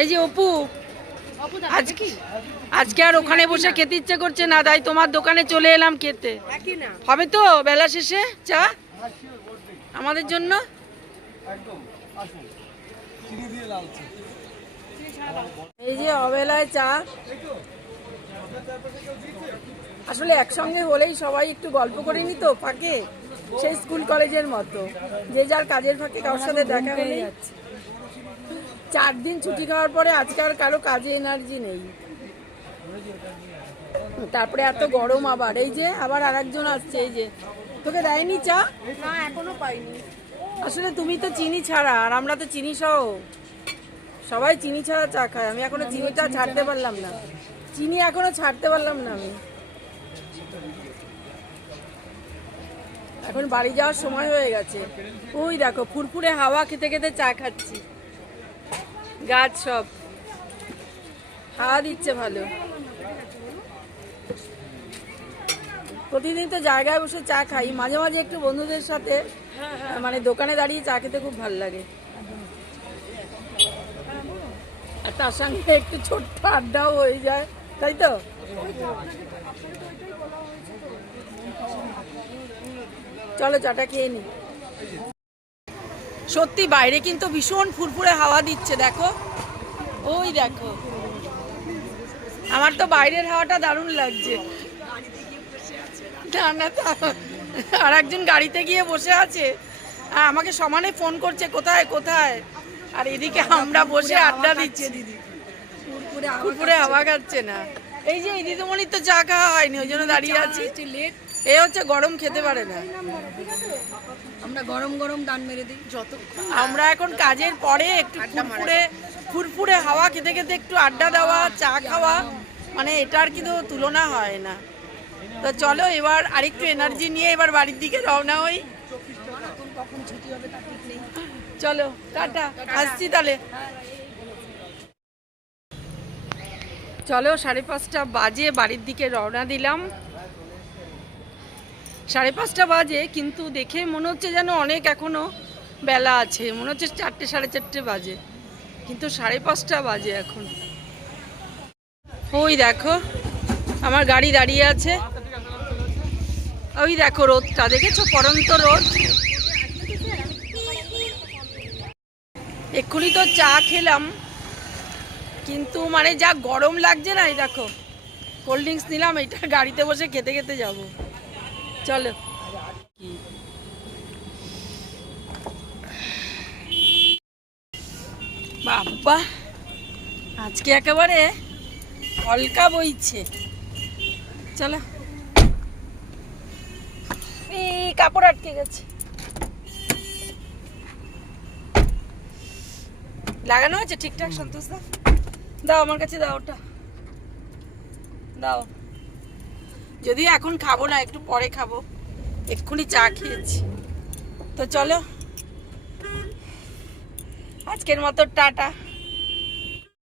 এই যে অপু আজকে আজকে আর ওখানে বসে খেতে ইচ্ছে করছে না তাই তোমার দোকানে চলে এলাম খেতে। হবে তো বেলা শেষে চা? আমাদের জন্য? এই যে অবেলায় চা। আসলে একসঙ্গে হলেই সবাই একটু গল্প করে নিত ফাঁকে। সেই স্কুল কলেজের মতো। যে যার কাজের ফাঁকে কারোর সাথে দেখা হয়ে যাচ্ছে চার দিন ছুটি খাওয়ার পরে আজকে আর কারও কাজে এনার্জি নেই। তারপরে এত গরম আবার। এই যে আবার আরেকজন আসছে এই যে। তোকে দেয়নি চা? না এখনও পাইনি। আসলে তুমি তো চিনি ছাড়া আর আমরা তো চিনি সহ। সবাই চিনি ছাড়া চা খায়। আমি এখনও চিনিটা ছাড়তে পারলাম না। চিনি এখনও ছাড়তে পারলাম না আমি। এখন বাড়ি যাওয়ার সময় হয়ে গেছে। ওই দেখো ফুরফুরে হাওয়া খেতে খেতে চা খাচ্ছি। গাছ সব। হাওয়া দিচ্ছে ভালো। প্রতিদিন তো জায়গায় বসে চা খাই। মাঝে মাঝে একটু বন্ধুদের সাথে মানে দোকানে দাঁড়িয়ে চা খেতে খুব ভালো লাগে। আর তার সঙ্গে একটু ছোট্ট আড্ডাও হয়ে যায়, তাই তো? চলো চাটা খেয়ে নি। সত্যি বাইরে কিন্তু ভীষণ ফুরফুরে হাওয়া দিচ্ছে দেখো। ওই দেখো। আমার তো বাইরের হাওয়াটা দারুণ লাগছে। না না আর একজন গাড়িতে গিয়ে বসে আছে। আর আমাকে সমানে ফোন করছে কোথায় কোথায়? আর এদিকে আমরা বসে আড্ডা দিচ্ছি। দিদি। কুকুরে হাওয়া খাচ্ছে। না। এই যে দিদিমণির তো চা খাওয়া হয়নি ওই জন্য দাঁড়িয়ে আছি। এ হচ্ছে গরম খেতে পারে না। আমরা গরম গরম দান মেরে দিই যত আমরা এখন কাজের পরে একটু ফুরফুরে ফুরফুরে হাওয়া খেতে খেতে একটু আড্ডা দেওয়া চা খাওয়া মানে এটার কিন্তু তুলনা হয় না। তো চলো এবার আরেকটু এনার্জি নিয়ে এবার বাড়ির দিকে রওনা হই। চলো টাটা আসছি তাহলে। চলো সাড়ে পাঁচটা বাজে বাড়ির দিকে রওনা দিলাম। সাড়ে পাঁচটা বাজে, কিন্তু দেখে মনে হচ্ছে যেন অনেক এখনও বেলা আছে। মনে হচ্ছে চারটে, সাড়ে চারটে বাজে। কিন্তু সাড়ে পাঁচটা বাজে এখন। ওই দেখো, আমার গাড়ি দাঁড়িয়ে আছে। ওই দেখো রোদটা, দেখেছ? পরন্ত রোদ। এক্ষুনি তো চা খেলাম। কিন্তু মানে যা গরম লাগছে না, এই দেখো। কোল্ড ড্রিঙ্কস নিলাম এটা গাড়িতে বসে খেতে খেতে যাব। চলো। বাবা, আজকে একেবারে হলকা বইছে। চলো। এই কাপড় আটকে গেছে। লাগানো হয়েছে ঠিকঠাক, সন্তোষ দা? দাও আমার কাছে, দাও ওটা। দাও। যদিও এখন খাব না, একটু পরে খাব। এক্ষুনি চা খেয়েছি। তো চলো। আজকের মতো টাটা।